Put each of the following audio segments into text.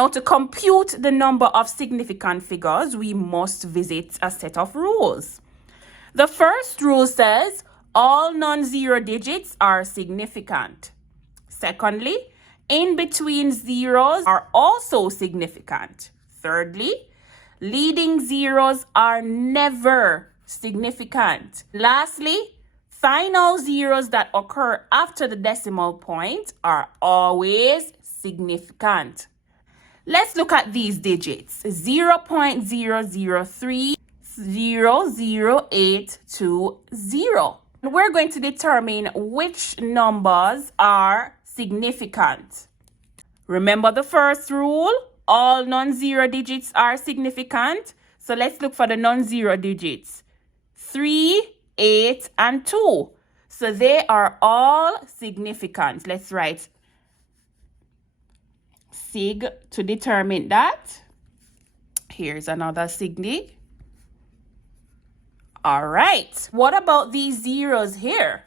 Now, to compute the number of significant figures, we must visit a set of rules. The first rule says all non-zero digits are significant. Secondly, in between zeros are also significant. Thirdly, leading zeros are never significant. Lastly, final zeros that occur after the decimal point are always significant. Let's look at these digits. 0.003008220. We're going to determine which numbers are significant. Remember the first rule? All non-zero digits are significant. So let's look for the non-zero digits. 3, 8, and 2. So they are all significant. Let's write sig to determine that. Here's another sig. All right. What about these zeros here?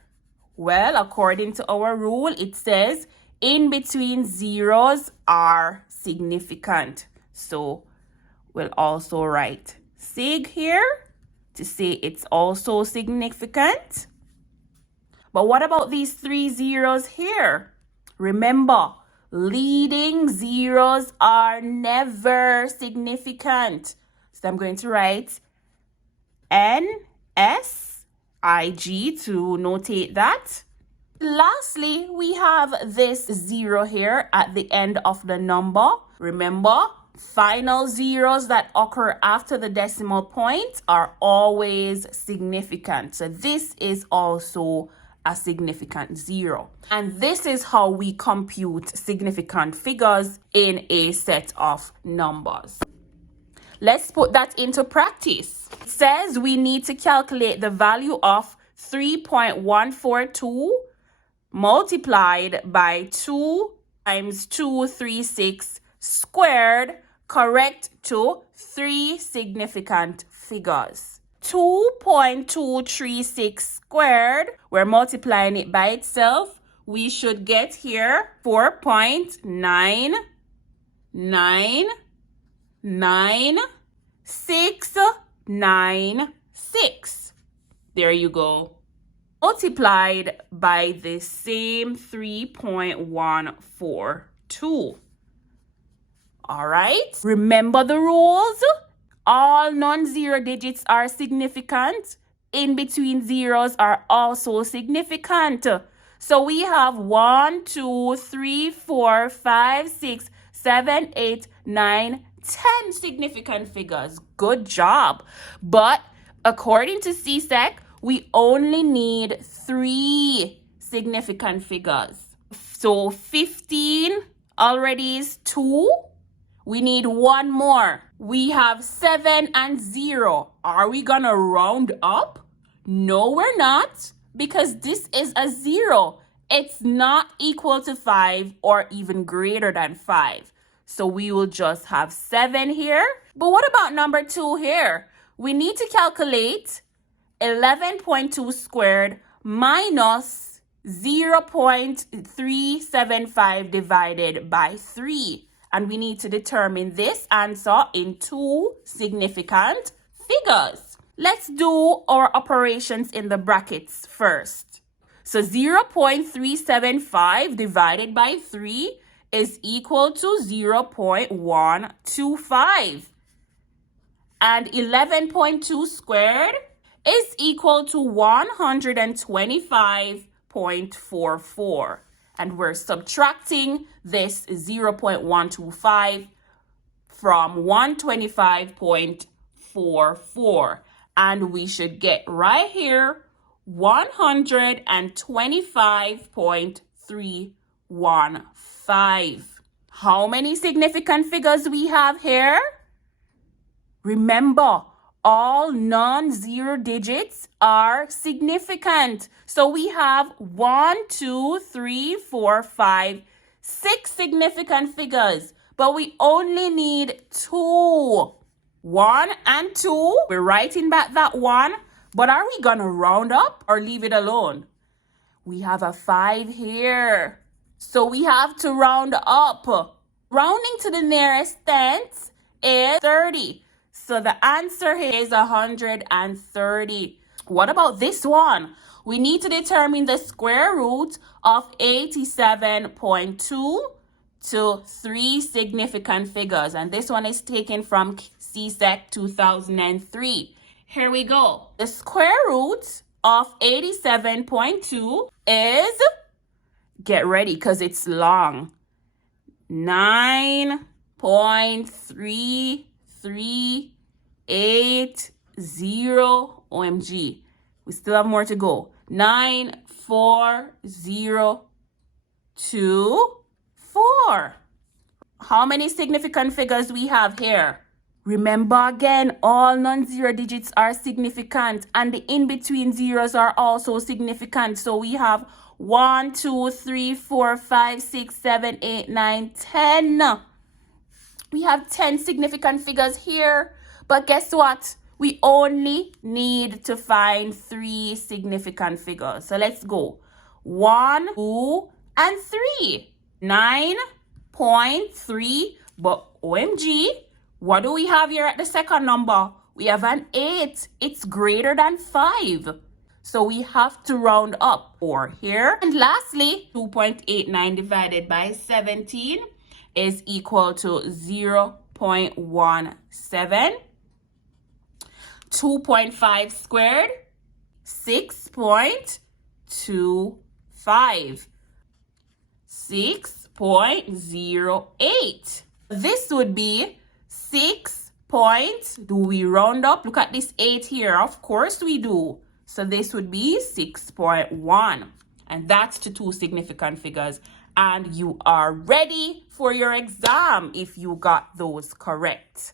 Well, according to our rule, it says in between zeros are significant. So we'll also write sig here to say it's also significant. But what about these 3 zeros here? Remember, leading zeros are never significant. So I'm going to write NSIG to notate that. Lastly, we have this 0 here at the end of the number. Remember, final zeros that occur after the decimal point are always significant. So this is also a significant 0. And this is how we compute significant figures in a set of numbers. Let's put that into practice. It says we need to calculate the value of 3.142 multiplied by 2 times 236 squared, correct to 3 significant figures. 2.236 squared, we're multiplying it by itself. We should get here 4.9999696. There you go. Multiplied by the same 3.142. All right. Remember the rules? All non-zero digits are significant. In between zeros are also significant. So we have 1, 2, 3, 4, 5, 6, 7, 8, 9, 10 significant figures. Good job. But according to CSEC, we only need 3 significant figures. So 15 already is 2. We need 1 more. We have 7 and 0. Are we gonna round up? No, we're not, because this is a 0. It's not equal to 5 or even greater than 5. So we will just have 7 here. But what about number 2 here? We need to calculate 11.2 squared minus 0.375 divided by 3. And we need to determine this answer in 2 significant figures. Let's do our operations in the brackets first. So 0.375 divided by 3 is equal to 0.125. And 11.2 squared is equal to 125.44. And we're subtracting this 0.125 from 125.44. And we should get right here 125.315. How many significant figures we have here? Remember, all non-zero digits are significant. So we have 1, 2, 3, 4, 5, 6 significant figures. But we only need 2. 1 and 2. We're writing back that 1. But are we going to round up or leave it alone? We have a 5 here. So we have to round up. Rounding to the nearest tenth is 30. So the answer here is 130. What about this one? We need to determine the square root of 87.2 to 3 significant figures. And this one is taken from CSEC 2003. Here we go. The square root of 87.2 is, get ready because it's long, 9.3380. OMG. We still have more to go. 94024. How many significant figures we have here? Remember again, all non-zero digits are significant and the in-between zeros are also significant. So we have 1, 2, 3, 4, 5, 6, 7, 8, 9, 10. We have 10 significant figures here. But guess what? We only need to find 3 significant figures. So let's go. 1, 2, and 3. 9.3. But OMG, what do we have here at the second number? We have an 8. It's greater than 5. So we have to round up 4 here. And lastly, 2.89 divided by 17 is equal to 0.17. 2.5 squared, 6.25. 6.08. This would be 6 point, do we round up? Look at this 8 here. Of course we do. So this would be 6.1. And that's the 2 significant figures. And you are ready for your exam if you got those correct.